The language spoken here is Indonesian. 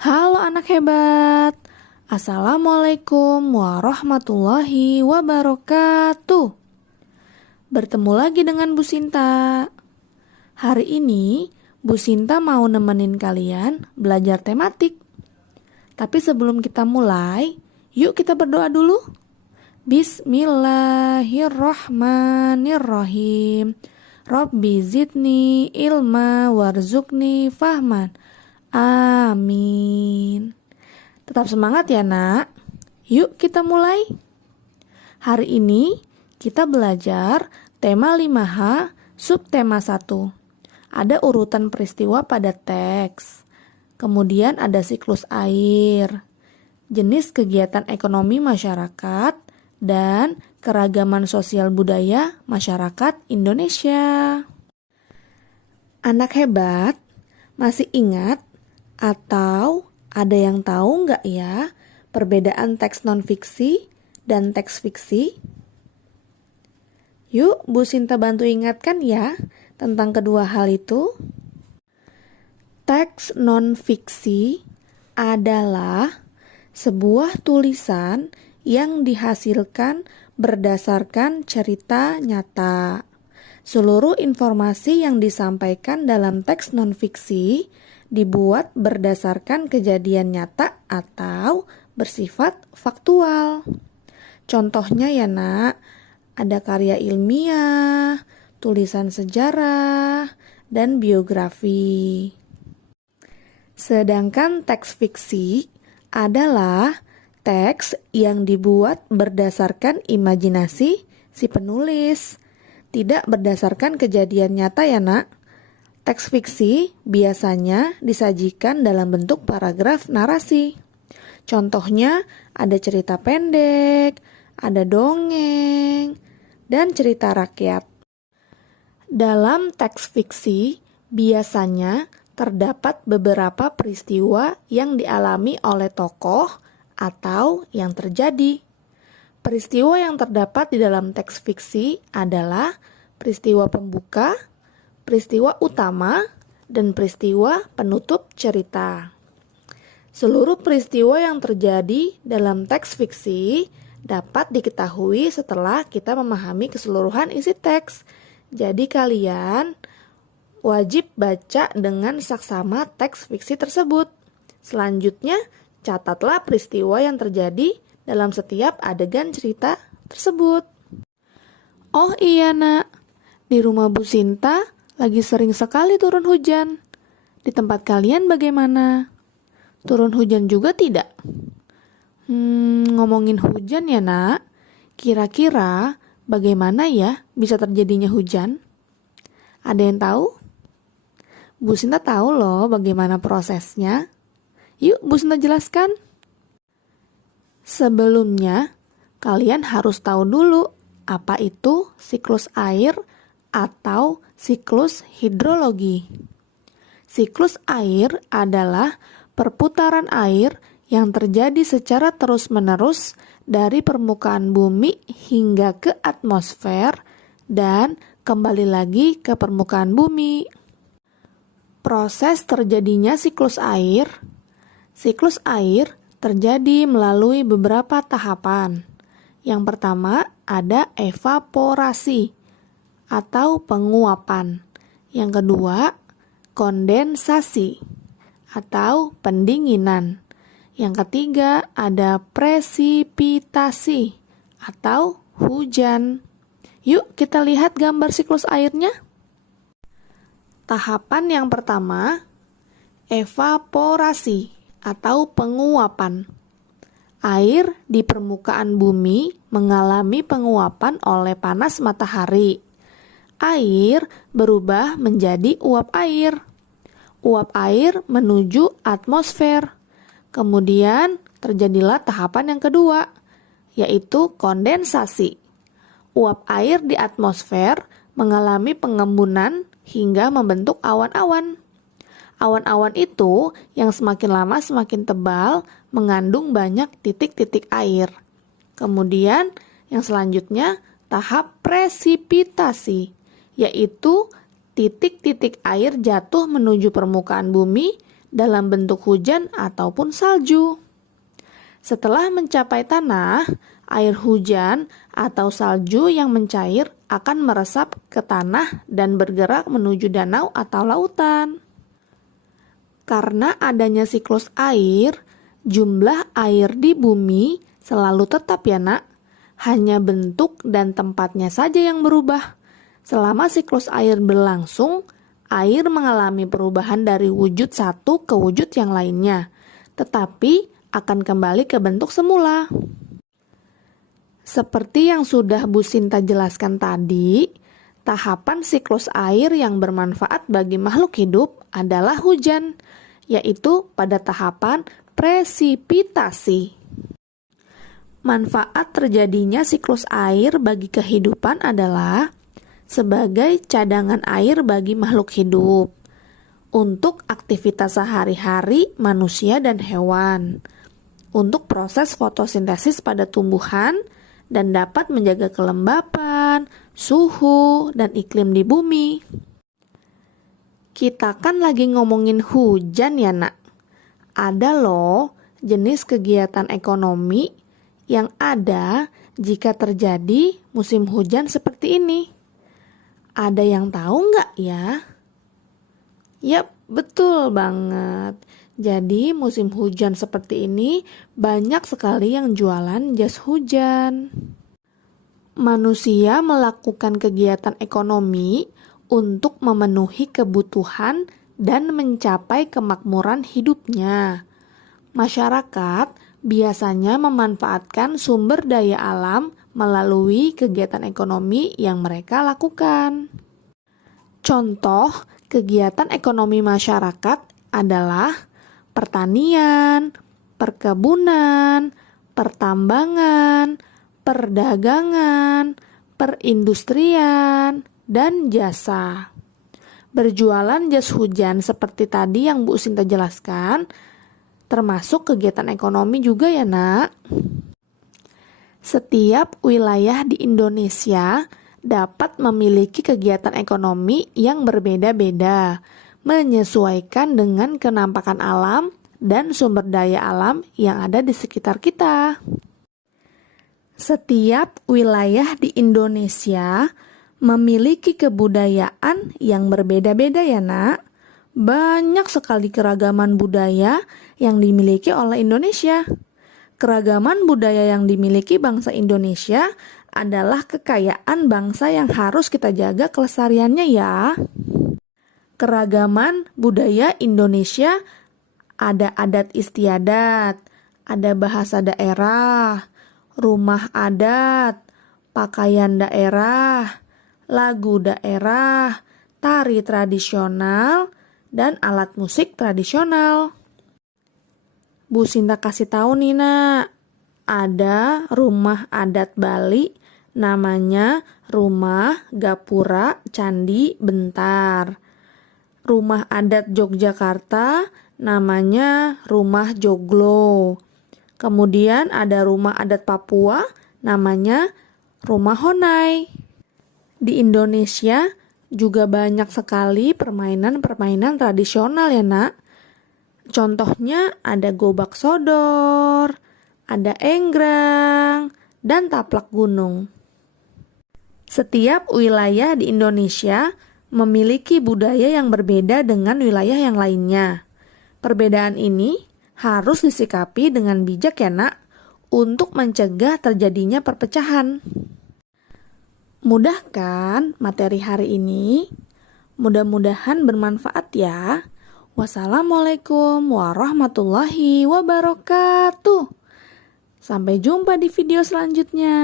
Halo anak hebat. Assalamualaikum warahmatullahi wabarakatuh. Bertemu lagi dengan Bu Sinta. Hari ini Bu Sinta mau nemenin kalian belajar tematik. Tapi sebelum kita mulai, yuk kita berdoa dulu. Bismillahirrahmanirrahim. Rabbi zidni ilma warzuqni fahman. Amin. Tetap semangat ya nak. Yuk kita mulai. Hari ini kita belajar tema 5H subtema 1. Ada urutan peristiwa pada teks. Kemudian ada siklus air, jenis kegiatan ekonomi masyarakat, dan keragaman sosial budaya masyarakat Indonesia. Anak hebat, masih ingat atau ada yang tahu nggak ya perbedaan teks non-fiksi dan teks fiksi? Yuk Bu Sinta bantu ingatkan ya tentang kedua hal itu. Teks non-fiksi adalah sebuah tulisan yang dihasilkan berdasarkan cerita nyata. Seluruh informasi yang disampaikan dalam teks non-fiksi dibuat berdasarkan kejadian nyata atau bersifat faktual. Contohnya ya nak, ada karya ilmiah, tulisan sejarah, dan biografi. Sedangkan teks fiksi adalah teks yang dibuat berdasarkan imajinasi si penulis, tidak berdasarkan kejadian nyata ya nak. Teks fiksi biasanya disajikan dalam bentuk paragraf narasi. Contohnya ada cerita pendek, ada dongeng, dan cerita rakyat. Dalam teks fiksi biasanya terdapat beberapa peristiwa yang dialami oleh tokoh atau yang terjadi. Peristiwa yang terdapat di dalam teks fiksi adalah peristiwa pembuka, peristiwa utama, dan peristiwa penutup cerita. Seluruh peristiwa yang terjadi dalam teks fiksi dapat diketahui setelah kita memahami keseluruhan isi teks. Jadi kalian wajib baca dengan saksama teks fiksi tersebut. Selanjutnya, catatlah peristiwa yang terjadi dalam setiap adegan cerita tersebut. Oh iya nak, di rumah Bu Sinta lagi sering sekali turun hujan. Di tempat kalian bagaimana? Turun hujan juga tidak? Ngomongin hujan ya nak, kira-kira bagaimana ya bisa terjadinya hujan? Ada yang tahu? Bu Sinta tahu loh bagaimana prosesnya. Yuk Bu Sinta jelaskan. Sebelumnya, kalian harus tahu dulu apa itu siklus air atau siklus hidrologi. Siklus air adalah perputaran air yang terjadi secara terus-menerus dari permukaan bumi hingga ke atmosfer dan kembali lagi ke permukaan bumi. Proses terjadinya siklus air terjadi melalui beberapa tahapan. Yang pertama ada evaporasi atau penguapan. Yang kedua, kondensasi atau pendinginan. Yang ketiga, ada presipitasi atau hujan. Yuk kita lihat gambar siklus airnya. Tahapan yang pertama, evaporasi atau penguapan. Air di permukaan bumi mengalami penguapan oleh panas matahari. Air berubah menjadi uap air. Uap air menuju atmosfer. Kemudian terjadilah tahapan yang kedua, yaitu kondensasi. Uap air di atmosfer mengalami pengembunan hingga membentuk awan-awan. Awan-awan itu yang semakin lama semakin tebal mengandung banyak titik-titik air. Kemudian yang selanjutnya tahap presipitasi, yaitu titik-titik air jatuh menuju permukaan bumi dalam bentuk hujan ataupun salju. Setelah mencapai tanah, air hujan atau salju yang mencair akan meresap ke tanah dan bergerak menuju danau atau lautan. Karena adanya siklus air, jumlah air di bumi selalu tetap ya nak. Hanya bentuk dan tempatnya saja yang berubah. Selama siklus air berlangsung, air mengalami perubahan dari wujud satu ke wujud yang lainnya, tetapi akan kembali ke bentuk semula. Seperti yang sudah Bu Sinta jelaskan tadi, tahapan siklus air yang bermanfaat bagi makhluk hidup adalah hujan, yaitu pada tahapan presipitasi. Manfaat terjadinya siklus air bagi kehidupan adalah sebagai cadangan air bagi makhluk hidup, untuk aktivitas sehari-hari manusia dan hewan, untuk proses fotosintesis pada tumbuhan, dan dapat menjaga kelembapan, suhu, dan iklim di bumi. Kita kan lagi ngomongin hujan ya nak. Ada loh jenis kegiatan ekonomi yang ada jika terjadi musim hujan seperti ini. Ada yang tahu nggak ya? Yap, betul banget. Jadi musim hujan seperti ini banyak sekali yang jualan jas hujan. Manusia melakukan kegiatan ekonomi untuk memenuhi kebutuhan dan mencapai kemakmuran hidupnya. Masyarakat biasanya memanfaatkan sumber daya alam melalui kegiatan ekonomi yang mereka lakukan. Contoh kegiatan ekonomi masyarakat adalah pertanian, perkebunan, pertambangan, perdagangan, perindustrian, dan jasa. Berjualan jas hujan seperti tadi yang Bu Sinta jelaskan, termasuk kegiatan ekonomi juga ya nak. Setiap wilayah di Indonesia dapat memiliki kegiatan ekonomi yang berbeda-beda, menyesuaikan dengan kenampakan alam dan sumber daya alam yang ada di sekitar kita. Setiap wilayah di Indonesia memiliki kebudayaan yang berbeda-beda ya nak. Banyak sekali keragaman budaya yang dimiliki oleh Indonesia. Keragaman budaya yang dimiliki bangsa Indonesia adalah kekayaan bangsa yang harus kita jaga kelestariannya ya. Keragaman budaya Indonesia ada adat istiadat, ada bahasa daerah, rumah adat, pakaian daerah, lagu daerah, tari tradisional, dan alat musik tradisional. Bu Sinta kasih tahu nih nak, ada rumah adat Bali namanya Rumah Gapura Candi Bentar. Rumah adat Yogyakarta namanya Rumah Joglo. Kemudian ada rumah adat Papua namanya Rumah Honai. Di Indonesia juga banyak sekali permainan-permainan tradisional ya nak. Contohnya ada gobak sodor, ada enggrang, dan taplak gunung. Setiap wilayah di Indonesia memiliki budaya yang berbeda dengan wilayah yang lainnya. Perbedaan ini harus disikapi dengan bijak ya nak, untuk mencegah terjadinya perpecahan. Mudah kan materi hari ini? Mudah-mudahan bermanfaat ya. Wassalamualaikum warahmatullahi wabarakatuh. Sampai jumpa di video selanjutnya.